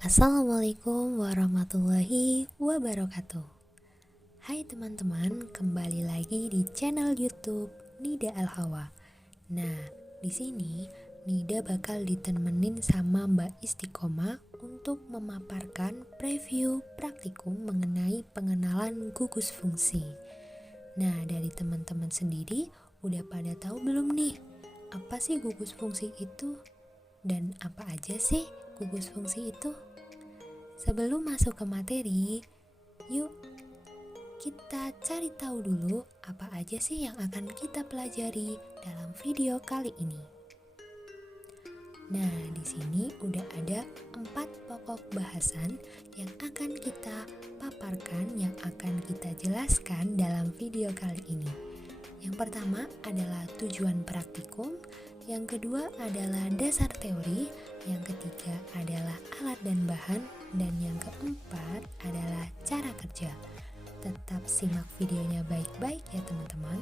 Assalamualaikum warahmatullahi wabarakatuh. Hai teman-teman, kembali lagi di channel YouTube Nida Al-Hawa. Nah, di sini Nida bakal ditemenin sama Mbak Istiqomah untuk memaparkan preview praktikum mengenai pengenalan gugus fungsi. Nah, dari teman-teman sendiri udah pada tahu belum nih, apa sih gugus fungsi itu? Dan apa aja sih gugus fungsi itu? Sebelum masuk ke materi, yuk kita cari tahu dulu apa aja sih yang akan kita pelajari dalam video kali ini. Nah, di sini udah ada 4 pokok bahasan yang akan kita paparkan, yang akan kita jelaskan dalam video kali ini. Yang pertama adalah tujuan praktikum, yang kedua adalah dasar teori, yang ketiga adalah alat dan bahan, dan yang keempat adalah cara kerja. Tetap simak videonya baik-baik ya teman-teman.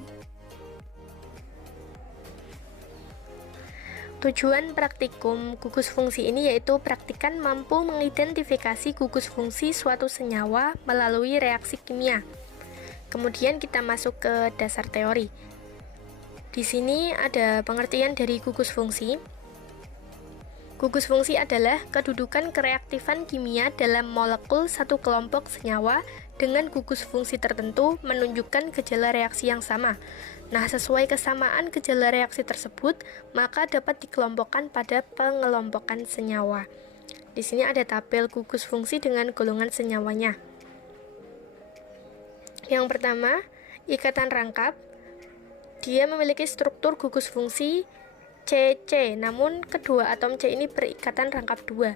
Tujuan praktikum gugus fungsi ini yaitu praktikan mampu mengidentifikasi gugus fungsi suatu senyawa melalui reaksi kimia. Kemudian kita masuk ke dasar teori. Di sini ada pengertian dari gugus fungsi. Gugus fungsi adalah kedudukan kereaktifan kimia dalam molekul satu kelompok senyawa dengan gugus fungsi tertentu menunjukkan gejala reaksi yang sama. Nah, sesuai kesamaan gejala reaksi tersebut, maka dapat dikelompokkan pada pengelompokan senyawa. Di sini ada tabel gugus fungsi dengan golongan senyawanya. Yang pertama, ikatan rangkap. Dia memiliki struktur gugus fungsi CC, namun kedua atom C ini berikatan rangkap 2.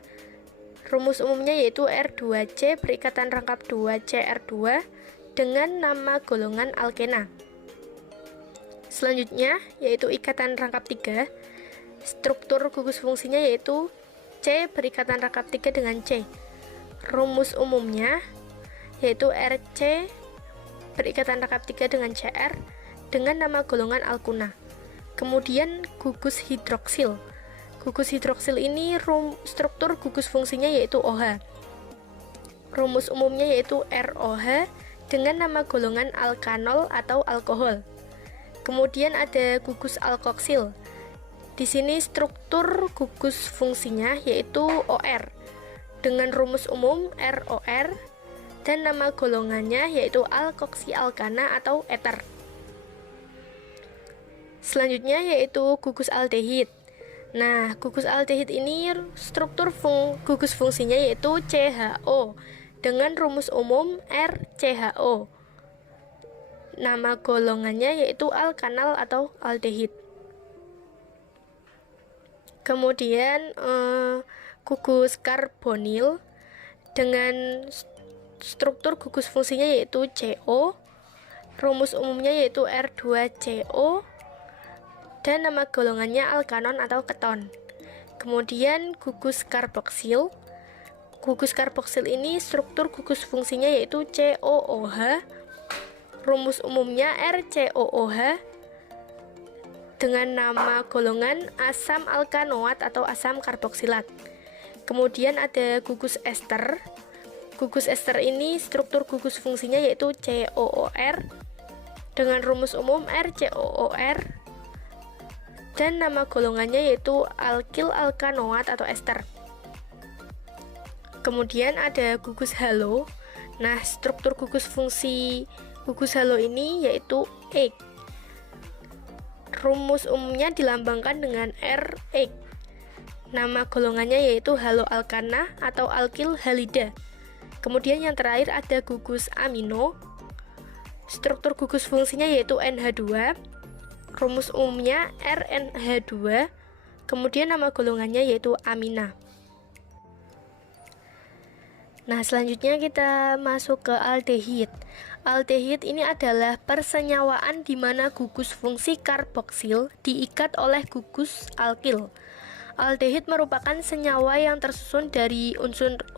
Rumus umumnya yaitu R2C berikatan rangkap 2CR2 dengan nama golongan alkena. Selanjutnya yaitu ikatan rangkap 3. Struktur gugus fungsinya yaitu C berikatan rangkap 3 dengan C. Rumus umumnya yaitu RC berikatan rangkap 3 dengan CR dengan nama golongan alkuna. Kemudian gugus hidroksil. Gugus hidroksil ini struktur gugus fungsinya yaitu OH. Rumus umumnya yaitu ROH dengan nama golongan alkanol atau alkohol. Kemudian ada gugus alkoksil. Di sini struktur gugus fungsinya yaitu OR dengan rumus umum ROR dan nama golongannya yaitu alkoksialkana atau eter. Selanjutnya yaitu gugus aldehid. Nah, gugus aldehid ini struktur gugus fungsinya yaitu CHO dengan rumus umum RCHO. Nama golongannya yaitu alkanal atau aldehid. Kemudian gugus karbonil dengan struktur gugus fungsinya yaitu CO. Rumus umumnya yaitu R2CO dan nama golongannya alkanon atau keton. Kemudian gugus karboksil. Gugus karboksil ini struktur gugus fungsinya yaitu COOH. Rumus umumnya RCOOH dengan nama golongan asam alkanoat atau asam karboksilat. Kemudian ada gugus ester. Gugus ester ini struktur gugus fungsinya yaitu COOR dengan rumus umum RCOOR dan nama golongannya yaitu alkil alkanoat atau ester. Kemudian ada gugus halo. Nah, struktur gugus fungsi gugus halo ini yaitu Eg. Rumus umumnya dilambangkan dengan R-Eg. Nama golongannya yaitu halo alkana atau alkil halida. Kemudian yang terakhir ada gugus amino. Struktur gugus fungsinya yaitu NH2. Rumus umumnya RNH2. Kemudian nama golongannya yaitu amina. Nah, selanjutnya kita masuk ke aldehid. Aldehid ini adalah persenyawaan di mana gugus fungsi karboksil diikat oleh gugus alkil. Aldehid merupakan senyawa yang tersusun dari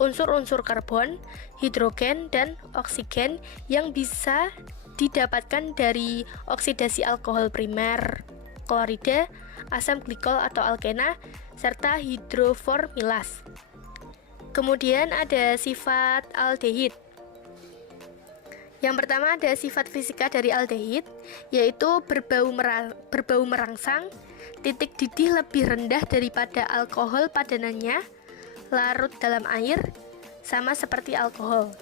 unsur-unsur karbon, hidrogen, dan oksigen yang bisa didapatkan dari oksidasi alkohol primer, klorida, asam glikol atau alkena, serta hidroformilas. Kemudian ada sifat aldehid. Yang pertama ada sifat fisika dari aldehid, yaitu berbau merangsang, titik didih lebih rendah daripada alkohol padanannya, larut dalam air, sama seperti alkohol.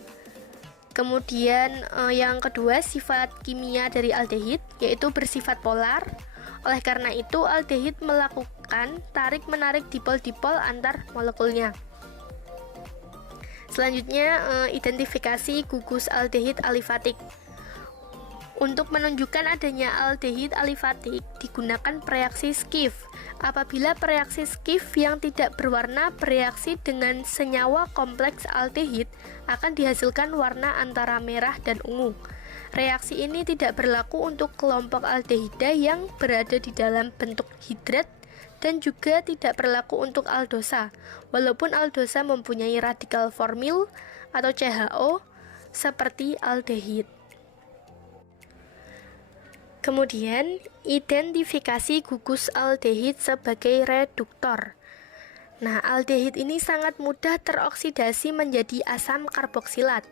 Kemudian yang kedua sifat kimia dari aldehid, yaitu bersifat polar. Oleh karena itu aldehid melakukan tarik-menarik dipol-dipol antar molekulnya. Selanjutnya identifikasi gugus aldehid alifatik. Untuk menunjukkan adanya aldehid alifatik digunakan reaksi Schiff. Apabila reaksi Schiff yang tidak berwarna bereaksi dengan senyawa kompleks aldehid, akan dihasilkan warna antara merah dan ungu. Reaksi ini tidak berlaku untuk kelompok aldehida yang berada di dalam bentuk hidrat dan juga tidak berlaku untuk aldosa, walaupun aldosa mempunyai radikal formil atau CHO seperti aldehid. Kemudian, identifikasi gugus aldehid sebagai reduktor. Nah, aldehid ini sangat mudah teroksidasi menjadi asam karboksilat.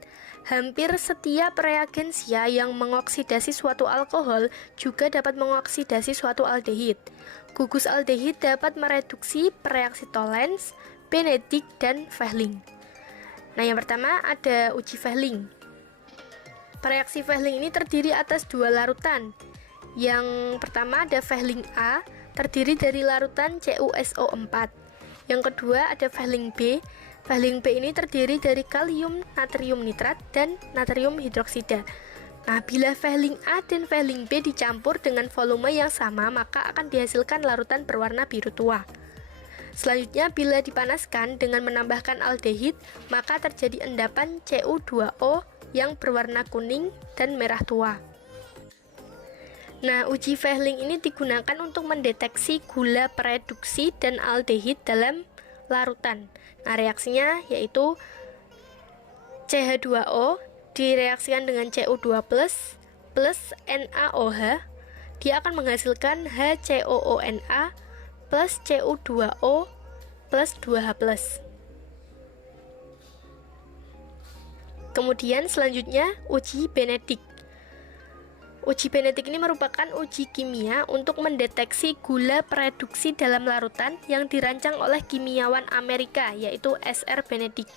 Hampir setiap reagensia yang mengoksidasi suatu alkohol juga dapat mengoksidasi suatu aldehid. Gugus aldehid dapat mereduksi reaksi Tollens, Benedict, dan Fehling. Nah, yang pertama ada uji Fehling. Reaksi Fehling ini terdiri atas dua larutan. Yang pertama ada Fehling A, terdiri dari larutan CuSO4. Yang kedua ada Fehling B. Fehling B ini terdiri dari kalium natrium nitrat dan natrium hidroksida. Nah, bila Fehling A dan Fehling B dicampur dengan volume yang sama, maka akan dihasilkan larutan berwarna biru tua. Selanjutnya, bila dipanaskan dengan menambahkan aldehid, maka terjadi endapan Cu2O yang berwarna kuning dan merah tua. Nah, uji Fehling ini digunakan untuk mendeteksi gula pereduksi dan aldehid dalam larutan. Nah, reaksinya yaitu CH2O direaksikan dengan Cu2+ plus NaOH, dia akan menghasilkan HCOONa plus Cu2O plus 2H+. Kemudian selanjutnya uji Benedict. Uji Benedict ini merupakan uji kimia untuk mendeteksi gula pereduksi dalam larutan yang dirancang oleh kimiawan Amerika, yaitu S.R. Benedict.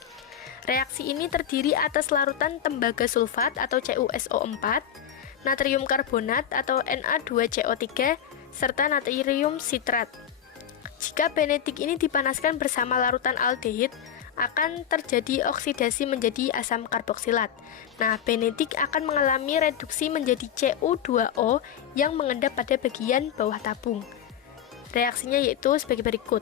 Reaksi ini terdiri atas larutan tembaga sulfat atau CuSO4, natrium karbonat atau Na2CO3, serta natrium sitrat. Jika Benedict ini dipanaskan bersama larutan aldehid, akan terjadi oksidasi menjadi asam karboksilat. Nah, Benedict akan mengalami reduksi menjadi Cu2O yang mengendap pada bagian bawah tabung. Reaksinya yaitu sebagai berikut.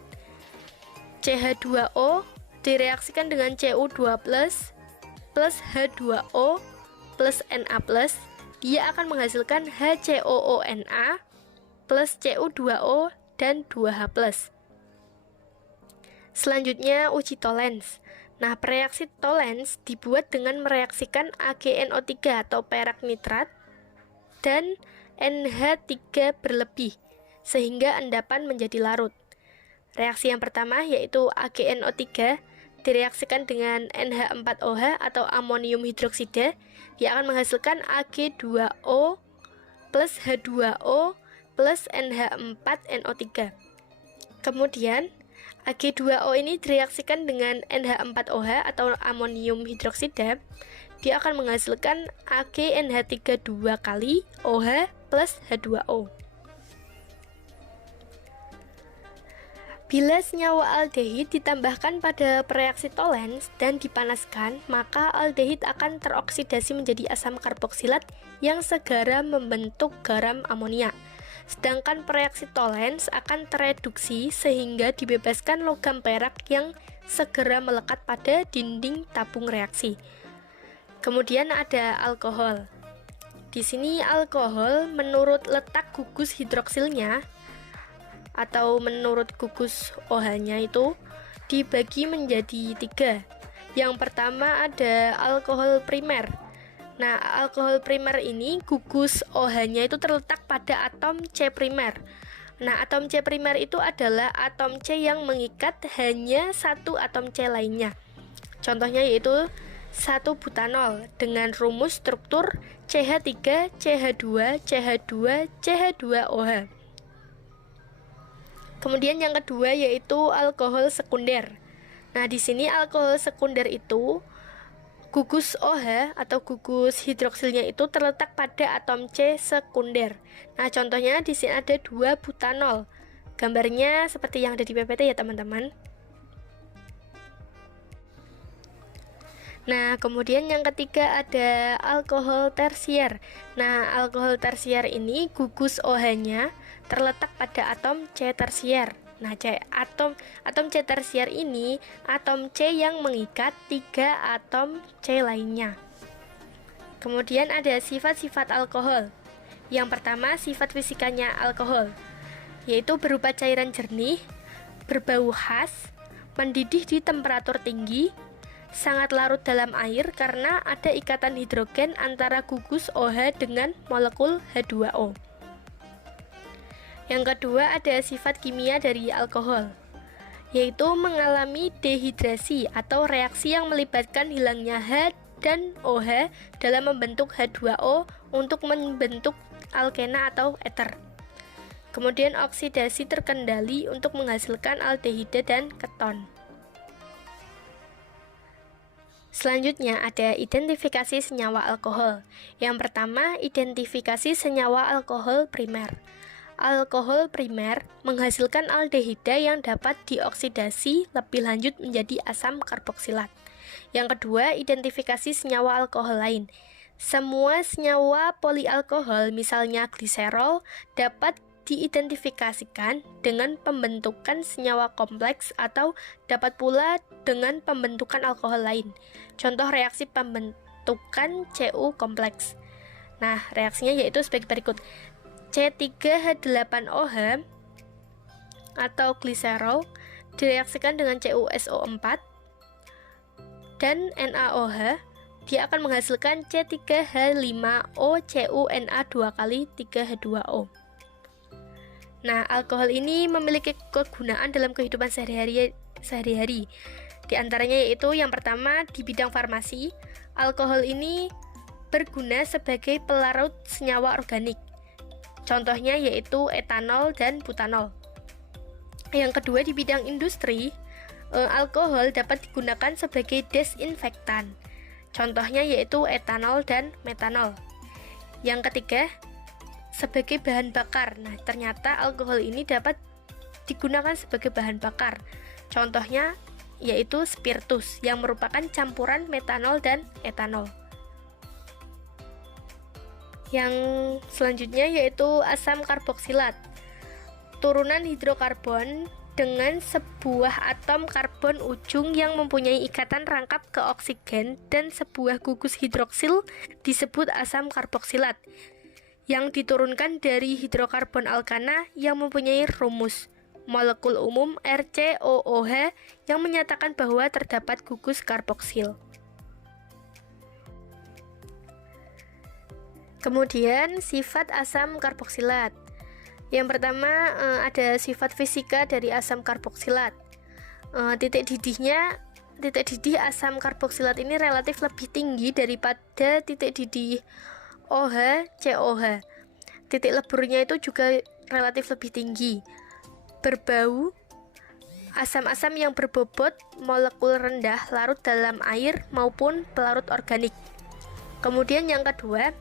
CH2O direaksikan dengan Cu2+ plus H2O plus Na+, dia akan menghasilkan HCOONa plus Cu2O dan 2H+. Selanjutnya uji Tollens. Nah, reaksi Tollens dibuat dengan mereaksikan AgNO3 atau perak nitrat dan NH3 berlebih sehingga endapan menjadi larut. Reaksi yang pertama yaitu AgNO3 direaksikan dengan NH4OH atau amonium hidroksida, dia akan menghasilkan Ag2O plus H2O plus NH4NO3. Kemudian Ag2O ini direaksikan dengan NH4OH atau amonium hidroksida, dia akan menghasilkan AgNH3 2 kali OH plus H2O. Bila senyawa aldehid ditambahkan pada reaksi Tollens dan dipanaskan, maka aldehid akan teroksidasi menjadi asam karboksilat yang segera membentuk garam amonia. Sedangkan reaksi Tollens akan tereduksi sehingga dibebaskan logam perak yang segera melekat pada dinding tabung reaksi. Kemudian ada alkohol. Di sini alkohol menurut letak gugus hidroksilnya atau menurut gugus OH-nya itu dibagi menjadi 3. Yang pertama ada alkohol primer. Nah, alkohol primer ini gugus OH-nya itu terletak pada atom C primer. Nah, atom C primer itu adalah atom C yang mengikat hanya satu atom C lainnya. Contohnya yaitu 1 butanol dengan rumus struktur CH3, CH2, CH2, CH2OH. Kemudian yang kedua yaitu alkohol sekunder. Nah, di sini alkohol sekunder itu gugus OH atau gugus hidroksilnya itu terletak pada atom C sekunder. Nah, contohnya di sini ada 2 butanol. Gambarnya seperti yang ada di PPT ya, teman-teman. Nah, kemudian yang ketiga ada alkohol tersier. Nah, alkohol tersier ini gugus OH-nya terletak pada atom C tersier. Nah, atom C tersier ini atom C yang mengikat 3 atom C lainnya. Kemudian ada sifat-sifat alkohol. Yang pertama, sifat fisikanya alkohol, yaitu berupa cairan jernih, berbau khas, mendidih di temperatur tinggi, sangat larut dalam air karena ada ikatan hidrogen antara gugus OH dengan molekul H2O. Yang kedua ada sifat kimia dari alkohol, yaitu mengalami dehidrasi atau reaksi yang melibatkan hilangnya H dan OH dalam membentuk H2O untuk membentuk alkena atau eter. Kemudian oksidasi terkendali untuk menghasilkan aldehida dan keton. Selanjutnya ada identifikasi senyawa alkohol. Yang pertama, identifikasi senyawa alkohol primer. Alkohol primer menghasilkan aldehida yang dapat dioksidasi lebih lanjut menjadi asam karboksilat. Yang kedua, identifikasi senyawa alkohol lain. Semua senyawa polialkohol, misalnya gliserol, dapat diidentifikasikan dengan pembentukan senyawa kompleks atau dapat pula dengan pembentukan alkohol lain. Contoh reaksi pembentukan Cu kompleks. Nah, reaksinya yaitu sebagai berikut. C3H8OH atau gliserol direaksikan dengan CuSO4 dan NaOH, dia akan menghasilkan C3H5OCuNa 2 kali 3H2O. Nah, alkohol ini memiliki kegunaan dalam kehidupan sehari-hari. Di antaranya yaitu yang pertama di bidang farmasi, alkohol ini berguna sebagai pelarut senyawa organik. Contohnya yaitu etanol dan butanol. Yang kedua di bidang industri, alkohol dapat digunakan sebagai desinfektan. Contohnya yaitu etanol dan metanol. Yang ketiga, sebagai bahan bakar. Nah, ternyata alkohol ini dapat digunakan sebagai bahan bakar. Contohnya yaitu spiritus yang merupakan campuran metanol dan etanol. Yang selanjutnya yaitu asam karboksilat. Turunan hidrokarbon dengan sebuah atom karbon ujung yang mempunyai ikatan rangkap ke oksigen dan sebuah gugus hidroksil disebut asam karboksilat, yang diturunkan dari hidrokarbon alkana yang mempunyai rumus molekul umum RCOOH yang menyatakan bahwa terdapat gugus karboksil. Kemudian sifat asam karboksilat. Yang pertama ada sifat fisika dari asam karboksilat. Titik didih asam karboksilat ini relatif lebih tinggi daripada titik didih OH, COH. Titik leburnya itu juga relatif lebih tinggi. Berbau, asam-asam yang berbobot molekul rendah larut dalam air maupun pelarut organik. Kemudian yang kedua,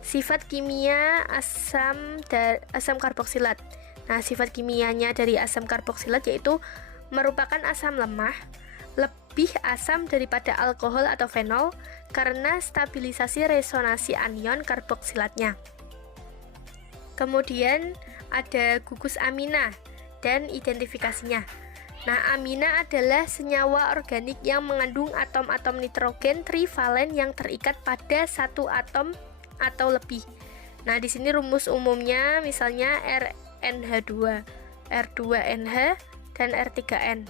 sifat kimia asam karboksilat. Nah, sifat kimianya dari asam karboksilat yaitu merupakan asam lemah, lebih asam daripada alkohol atau fenol karena stabilisasi resonansi anion karboksilatnya. Kemudian ada gugus amina dan identifikasinya. Nah, amina adalah senyawa organik yang mengandung atom-atom nitrogen trivalen yang terikat pada satu atom atau lebih. Nah, di sini rumus umumnya misalnya RNH2, R2NH, dan R3N.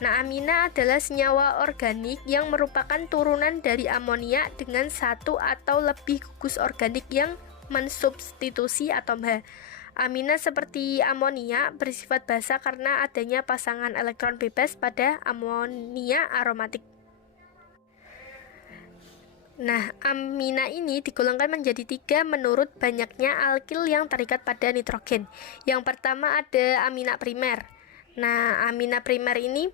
Nah, amina adalah senyawa organik yang merupakan turunan dari amonia dengan satu atau lebih gugus organik yang mensubstitusi atom H. Amina seperti amonia bersifat basa karena adanya pasangan elektron bebas pada amonia aromatik. Nah, amina ini digolongkan menjadi 3 menurut banyaknya alkil yang terikat pada nitrogen. Yang pertama ada amina primer. Nah, amina primer ini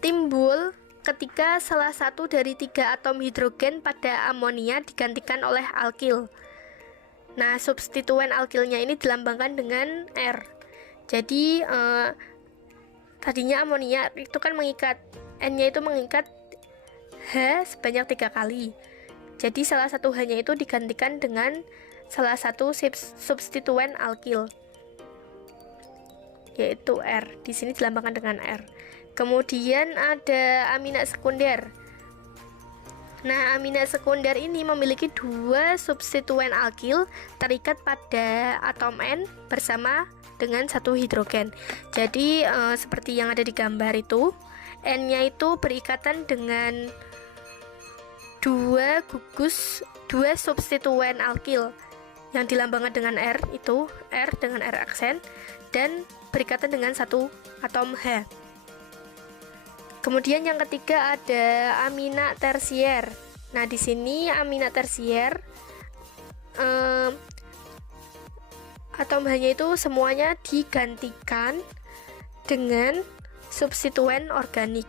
timbul ketika salah satu dari 3 atom hidrogen pada amonia digantikan oleh alkil. Nah, substituen alkilnya ini dilambangkan dengan R. Jadi, tadinya amonia itu kan mengikat, N-nya itu mengikat H sebanyak 3 kali. Jadi salah satu H-nya itu digantikan dengan salah satu substituen alkil, yaitu R. Di sini dilambangkan dengan R. Kemudian ada amina sekunder. Nah, amina sekunder ini memiliki 2 substituen alkil terikat pada atom N bersama dengan 1 hidrogen. Jadi seperti yang ada di gambar itu, N-nya itu berikatan dengan 2 substituen alkil yang dilambangkan dengan R, itu R dengan R aksen, dan berikatan dengan 1 atom H. Kemudian yang ketiga ada amina tersier. Nah, di sini amina tersier atom H-nya itu semuanya digantikan dengan substituen organik.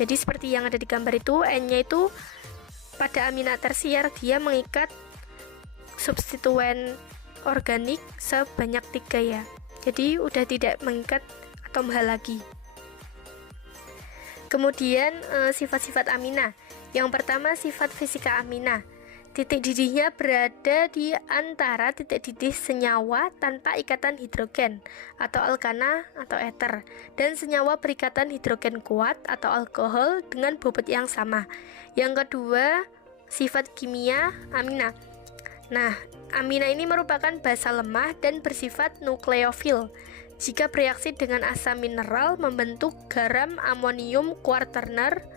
Jadi seperti yang ada di gambar itu, N-nya itu pada amina tersier dia mengikat substituen organik sebanyak 3 ya. Jadi udah tidak mengikat atom H lagi. Kemudian sifat-sifat amina. Yang pertama sifat fisika amina. Titik didihnya berada di antara titik didih senyawa tanpa ikatan hidrogen atau alkana atau eter, dan senyawa berikatan hidrogen kuat atau alkohol dengan bobot yang sama. Yang kedua, sifat kimia amina. Nah, amina ini merupakan basa lemah dan bersifat nukleofil. Jika bereaksi dengan asam mineral membentuk garam amonium kuarterner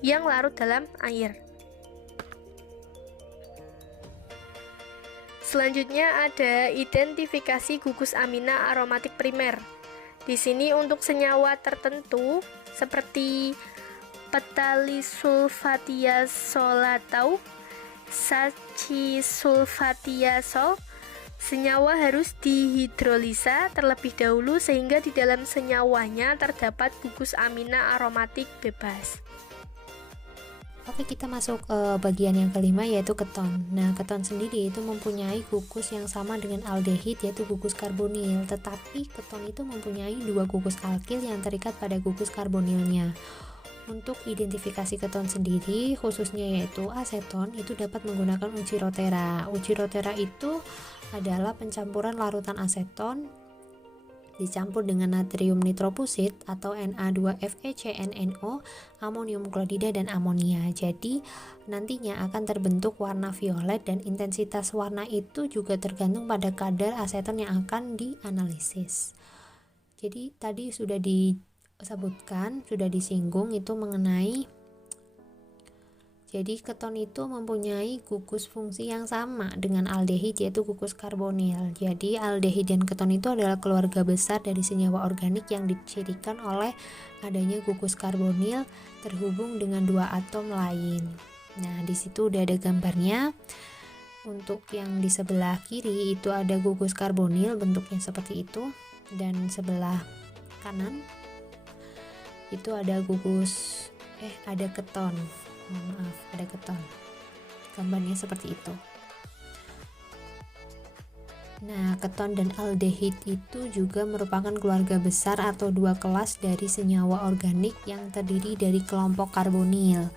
yang larut dalam air. Selanjutnya ada identifikasi gugus amina aromatik primer. Di sini untuk senyawa tertentu seperti petalisulfatiazol atau sachisulfatiazol, senyawa harus dihidrolisa terlebih dahulu sehingga di dalam senyawanya terdapat gugus amina aromatik bebas. Oke, kita masuk ke bagian yang kelima, yaitu keton. Nah, keton sendiri itu mempunyai gugus yang sama dengan aldehid, yaitu gugus karbonil. Tetapi keton itu mempunyai 2 gugus alkil yang terikat pada gugus karbonilnya. Untuk identifikasi keton sendiri, khususnya yaitu aseton, itu dapat menggunakan uji Rotera. Uji Rotera itu adalah pencampuran larutan aseton dicampur dengan natrium nitropusit atau Na2FeCnNO, amonium klorida, dan amonia. Jadi nantinya akan terbentuk warna violet dan intensitas warna itu juga tergantung pada kadar aseton yang akan dianalisis. Jadi tadi sudah disebutkan, sudah disinggung itu mengenai, jadi keton itu mempunyai gugus fungsi yang sama dengan aldehid, yaitu gugus karbonil. Jadi aldehid dan keton itu adalah keluarga besar dari senyawa organik yang dicirikan oleh adanya gugus karbonil terhubung dengan 2 atom lain. Nah, di situ udah ada gambarnya. Untuk yang di sebelah kiri itu ada gugus karbonil bentuknya seperti itu, dan sebelah kanan itu ada ada keton. Maaf, ada keton. Gambarnya seperti itu. Nah, keton dan aldehid itu juga merupakan keluarga besar atau 2 kelas dari senyawa organik yang terdiri dari kelompok karbonil.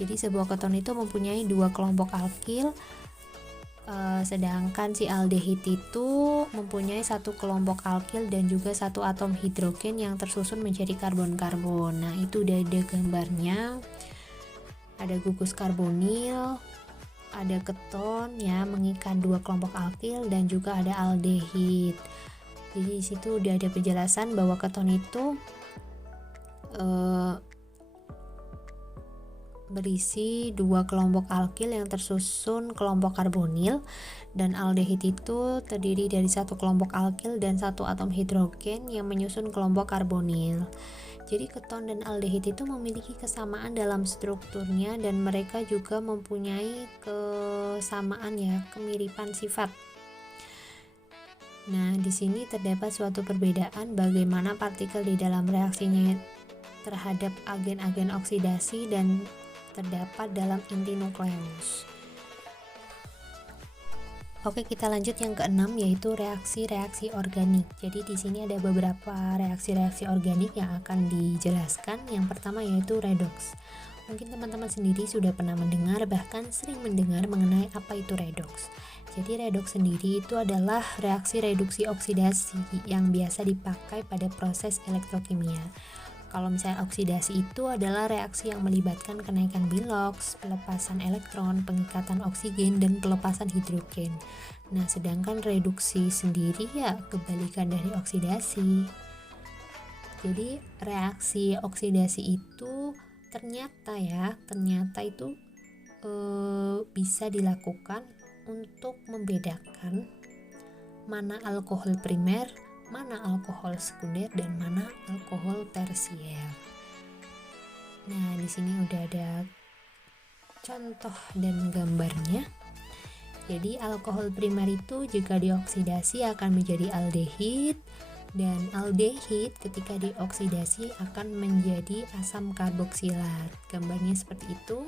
Jadi sebuah keton itu mempunyai 2 kelompok alkil, sedangkan si aldehid itu mempunyai 1 kelompok alkil dan juga 1 atom hidrogen yang tersusun menjadi karbon-karbon. Nah, itu udah ada gambarnya. Ada gugus karbonil, ada keton ya mengikat 2 kelompok alkil, dan juga ada aldehid. Jadi di situ udah ada penjelasan bahwa keton itu berisi 2 kelompok alkil yang tersusun kelompok karbonil, dan aldehid itu terdiri dari 1 kelompok alkil dan 1 atom hidrogen yang menyusun kelompok karbonil. Jadi keton dan aldehid itu memiliki kesamaan dalam strukturnya dan mereka juga mempunyai kesamaan ya, kemiripan sifat. Nah, di sini terdapat suatu perbedaan bagaimana partikel di dalam reaksinya terhadap agen-agen oksidasi dan terdapat dalam inti nukleus. Oke, kita lanjut yang keenam, yaitu reaksi-reaksi organik. Jadi di sini ada beberapa reaksi-reaksi organik yang akan dijelaskan. Yang pertama yaitu redoks. Mungkin teman-teman sendiri sudah pernah mendengar, bahkan sering mendengar mengenai apa itu redoks. Jadi redoks sendiri itu adalah reaksi reduksi oksidasi yang biasa dipakai pada proses elektrokimia. Kalau misalnya oksidasi itu adalah reaksi yang melibatkan kenaikan biloks, pelepasan elektron, pengikatan oksigen, dan pelepasan hidrogen. Nah, sedangkan reduksi sendiri ya kebalikan dari oksidasi. Jadi reaksi oksidasi itu ternyata itu bisa dilakukan untuk membedakan mana alkohol primer, mana alkohol sekunder, dan mana alkohol tersier. Nah, di sini udah ada contoh dan gambarnya. Jadi alkohol primer itu jika dioksidasi akan menjadi aldehid, dan aldehid ketika dioksidasi akan menjadi asam karboksilat. Gambarnya seperti itu.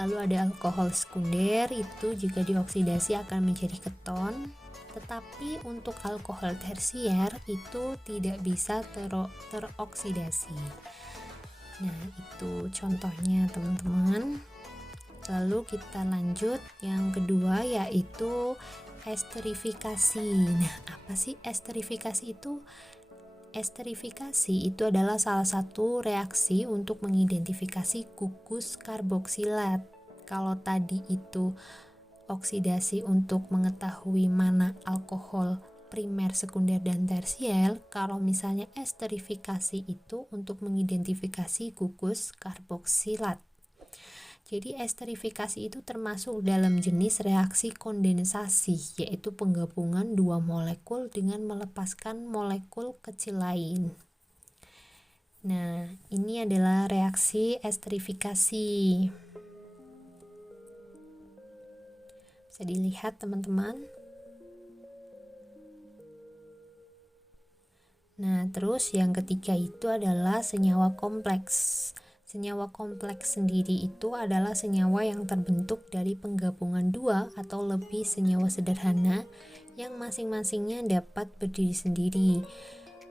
Lalu ada alkohol sekunder, itu jika dioksidasi akan menjadi keton. Tetapi untuk alkohol tersier itu tidak bisa teroksidasi. Nah, itu contohnya teman-teman. Lalu kita lanjut yang kedua, yaitu esterifikasi. Nah, apa sih esterifikasi itu? Esterifikasi itu adalah salah satu reaksi untuk mengidentifikasi gugus karboksilat. Kalau tadi itu oksidasi untuk mengetahui mana alkohol primer, sekunder, dan tersier, kalau misalnya esterifikasi itu untuk mengidentifikasi gugus karboksilat. Jadi esterifikasi itu termasuk dalam jenis reaksi kondensasi, yaitu penggabungan dua molekul dengan melepaskan molekul kecil lain. Nah, ini adalah reaksi esterifikasi. Bisa dilihat teman-teman. Nah, terus yang ketiga itu adalah senyawa kompleks. Senyawa kompleks sendiri itu adalah senyawa yang terbentuk dari penggabungan dua atau lebih senyawa sederhana yang masing-masingnya dapat berdiri sendiri.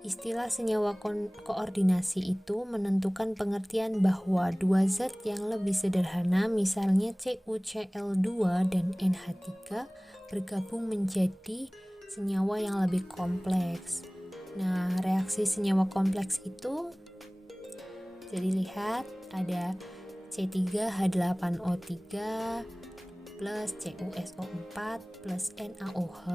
Istilah senyawa koordinasi itu menentukan pengertian bahwa dua zat yang lebih sederhana, misalnya CuCl2 dan NH3, bergabung menjadi senyawa yang lebih kompleks. Nah, reaksi senyawa kompleks itu jadi lihat ada C3H8O3 plus CuSO4 plus NaOH,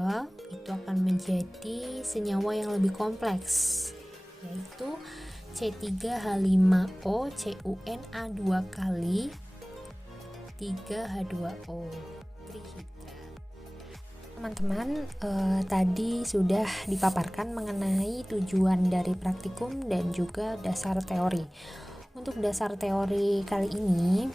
itu akan menjadi senyawa yang lebih kompleks, yaitu C3H5O CuNa2 kali 3H2O trihidrat. Teman-teman, tadi sudah dipaparkan mengenai tujuan dari praktikum dan juga dasar teori. Untuk dasar teori kali ini,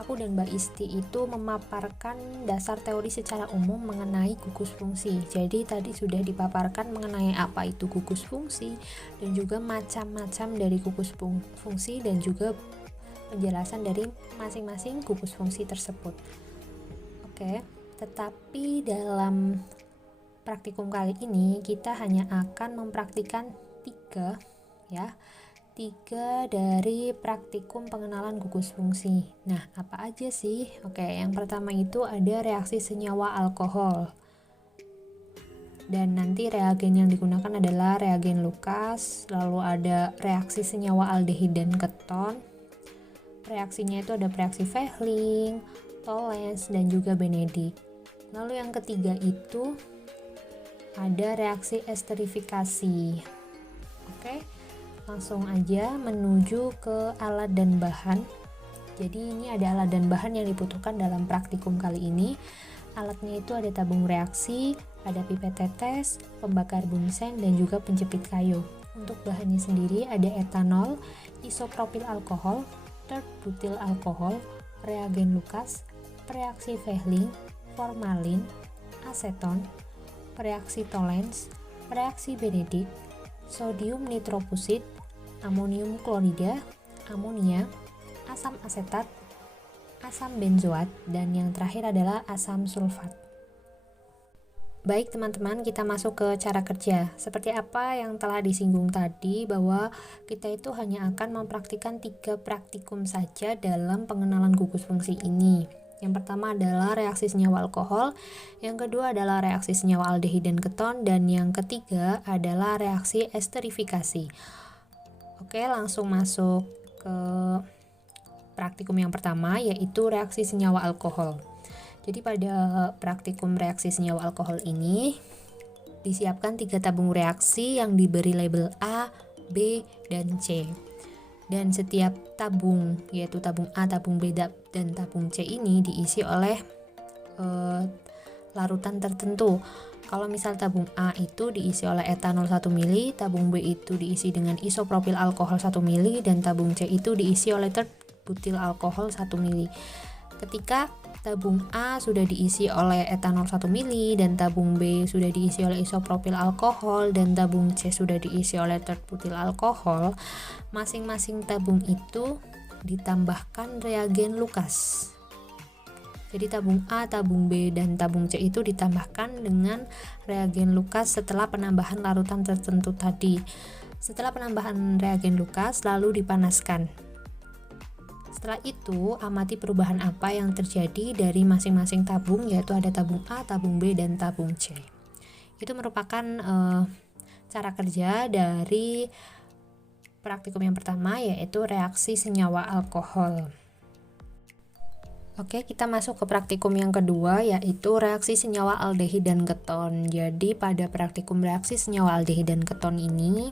aku dan Mbak Isti itu memaparkan dasar teori secara umum mengenai gugus fungsi. Jadi tadi sudah dipaparkan mengenai apa itu gugus fungsi dan juga macam-macam dari gugus fungsi dan juga penjelasan dari masing-masing gugus fungsi tersebut. Oke, tetapi dalam praktikum kali ini kita hanya akan mempraktikkan tiga dari praktikum pengenalan gugus fungsi. Nah, apa aja sih? Oke, yang pertama itu ada reaksi senyawa alkohol. Dan nanti reagen yang digunakan adalah reagen Lucas. Lalu ada reaksi senyawa aldehid dan keton. Reaksinya itu ada reaksi Fehling, Tollens, dan juga Benedict. Lalu yang ketiga itu ada reaksi esterifikasi. Oke, langsung aja menuju ke alat dan bahan. Jadi ini ada alat dan bahan yang dibutuhkan dalam praktikum kali ini. Alatnya itu ada tabung reaksi, ada pipet tetes, pembakar bunsen, dan juga penjepit kayu. Untuk bahannya sendiri ada etanol, isopropil alkohol, tert butil alkohol, reagen Lucas, reaksi Fehling, formalin, aseton, reaksi Tollens, reaksi Benedict, sodium nitrofusid, amonium klorida, amonia, asam asetat, asam benzoat, dan yang terakhir adalah asam sulfat. Baik teman-teman, kita masuk ke cara kerja. Seperti apa yang telah disinggung tadi, bahwa kita itu hanya akan mempraktikkan 3 praktikum saja dalam pengenalan gugus fungsi ini. Yang pertama adalah reaksi senyawa alkohol, yang kedua adalah reaksi senyawa aldehid dan keton, dan yang ketiga adalah reaksi esterifikasi. Oke, langsung masuk ke praktikum yang pertama, yaitu reaksi senyawa alkohol. Jadi pada praktikum reaksi senyawa alkohol ini disiapkan 3 tabung reaksi yang diberi label A, B, dan C. Dan setiap tabung, yaitu tabung A, tabung B, dan tabung C ini diisi oleh larutan tertentu. Kalau misal tabung A itu diisi oleh etanol 1 ml, tabung B itu diisi dengan isopropil alkohol 1 ml, dan tabung C itu diisi oleh tert butil alkohol 1 ml. Ketika tabung A sudah diisi oleh etanol 1 ml, dan tabung B sudah diisi oleh isopropil alkohol, dan tabung C sudah diisi oleh tert butil alkohol, masing-masing tabung itu ditambahkan reagen Lucas. Jadi tabung A, tabung B, dan tabung C itu ditambahkan dengan reagen Lucas setelah penambahan larutan tertentu tadi. Setelah penambahan reagen Lucas lalu dipanaskan. Setelah itu, amati perubahan apa yang terjadi dari masing-masing tabung, yaitu ada tabung A, tabung B, dan tabung C. Itu merupakan cara kerja dari praktikum yang pertama, yaitu reaksi senyawa alkohol. Oke, kita masuk ke praktikum yang kedua, yaitu reaksi senyawa aldehid dan keton. Jadi pada praktikum reaksi senyawa aldehid dan keton ini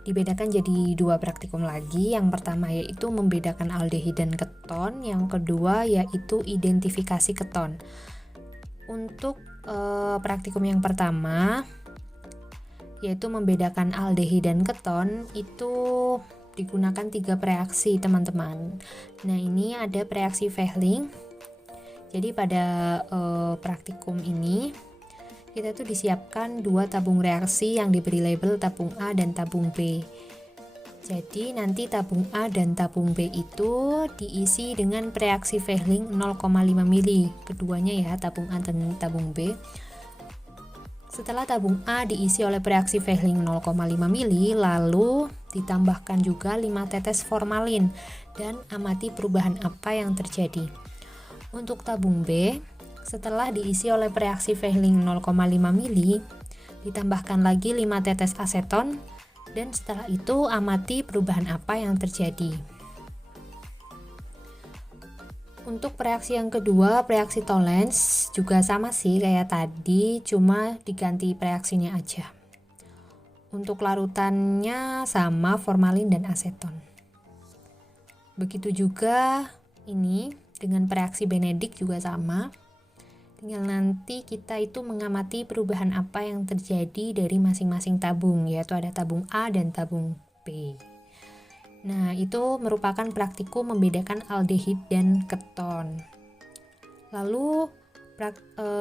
dibedakan jadi 2 praktikum lagi. Yang pertama yaitu membedakan aldehid dan keton, yang kedua yaitu identifikasi keton. Untuk praktikum yang pertama yaitu membedakan aldehid dan keton, itu digunakan 3 reaksi teman-teman. Nah, ini ada reaksi Fehling. Jadi pada praktikum ini kita tuh disiapkan 2 tabung reaksi yang diberi label tabung A dan tabung B. Jadi nanti tabung A dan tabung B itu diisi dengan reaksi Fehling 0,5 ml. Keduanya ya, tabung A dan tabung B. Setelah tabung A diisi oleh reaksi Fehling 0,5 ml, lalu ditambahkan juga 5 tetes formalin dan amati perubahan apa yang terjadi. Untuk tabung B, setelah diisi oleh reaksi Fehling 0,5 ml, ditambahkan lagi 5 tetes aseton, dan setelah itu amati perubahan apa yang terjadi. Untuk reaksi yang kedua, reaksi Tollens, juga sama sih kayak tadi, cuma diganti reaksinya aja. Untuk larutannya sama, formalin dan aseton. Begitu juga ini dengan reaksi Benedict juga sama. Tinggal nanti kita itu mengamati perubahan apa yang terjadi dari masing-masing tabung, yaitu ada tabung A dan tabung B. Nah, itu merupakan praktikum membedakan aldehid dan keton. Lalu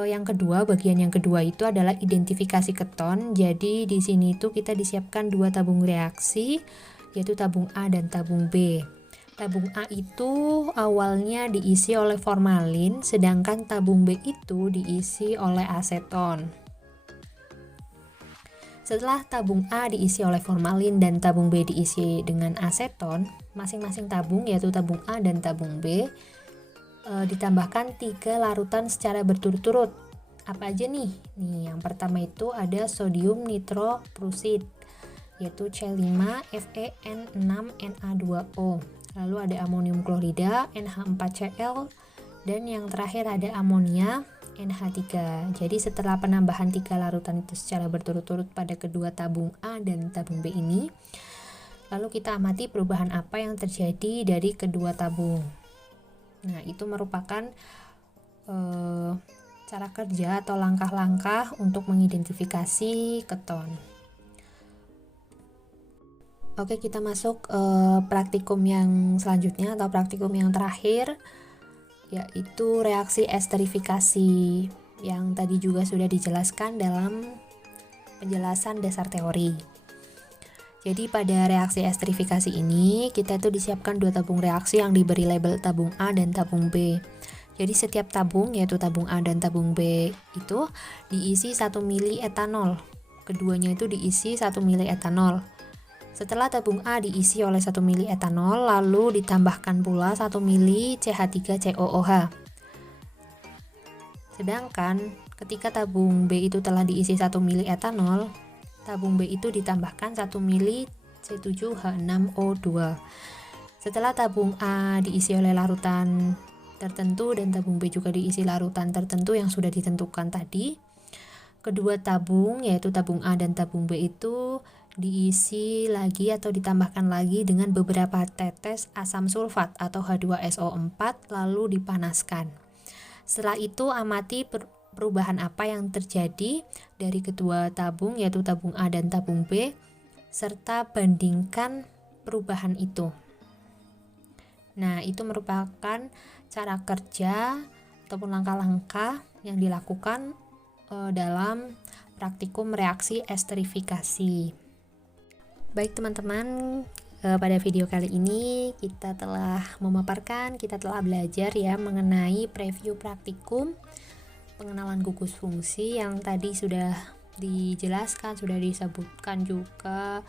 yang kedua, bagian yang kedua itu adalah identifikasi keton. Jadi di sini itu kita disiapkan 2 tabung reaksi, yaitu tabung A dan tabung B. Tabung A itu awalnya diisi oleh formalin, sedangkan tabung B itu diisi oleh aseton. Setelah tabung A diisi oleh formalin dan tabung B diisi dengan aseton, masing-masing tabung yaitu tabung A dan tabung B ditambahkan 3 larutan secara berturut-turut. Apa aja nih? Nih, yang pertama itu ada sodium nitrofusid, yaitu C5FeN6Na2O. Lalu ada amonium klorida, NH4Cl, dan yang terakhir ada amonia, NH3. Jadi setelah penambahan 3 larutan itu secara berturut-turut pada kedua tabung A dan tabung B ini, lalu kita amati perubahan apa yang terjadi dari kedua tabung. Nah, itu merupakan cara kerja atau langkah-langkah untuk mengidentifikasi keton. Oke, kita masuk praktikum yang selanjutnya atau praktikum yang terakhir, yaitu reaksi esterifikasi yang tadi juga sudah dijelaskan dalam penjelasan dasar teori. Jadi pada reaksi esterifikasi ini kita itu disiapkan 2 tabung reaksi yang diberi label tabung A dan tabung B. Jadi setiap tabung, yaitu tabung A dan tabung B, itu diisi 1 mili etanol. Keduanya itu diisi 1 mili etanol. Setelah tabung A diisi oleh 1 mili etanol, lalu ditambahkan pula 1 mili CH3COOH. Sedangkan ketika tabung B itu telah diisi 1 mili etanol, tabung B itu ditambahkan 1 mili C7H6O2. Setelah tabung A diisi oleh larutan tertentu dan tabung B juga diisi larutan tertentu yang sudah ditentukan tadi, kedua tabung, yaitu tabung A dan tabung B itu diisi lagi atau ditambahkan lagi dengan beberapa tetes asam sulfat atau H2SO4 lalu dipanaskan. Setelah itu amati perubahan apa yang terjadi dari kedua tabung, yaitu tabung A dan tabung B, serta bandingkan perubahan itu. Nah, itu merupakan cara kerja ataupun langkah-langkah yang dilakukan dalam praktikum reaksi esterifikasi. Baik teman-teman, pada video kali ini kita telah belajar ya mengenai preview praktikum pengenalan gugus fungsi yang tadi sudah dijelaskan, sudah disebutkan juga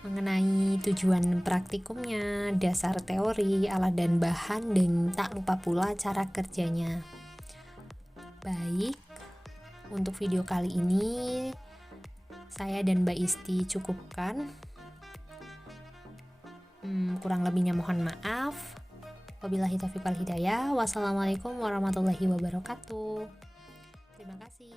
mengenai tujuan praktikumnya, dasar teori, alat dan bahan, dan tak lupa pula cara kerjanya. Baik, untuk video kali ini saya dan Mbak Isti cukupkan. Kurang lebihnya mohon maaf. Wabillahi taufiq wal hidayah. Wassalamualaikum warahmatullahi wabarakatuh. Terima kasih.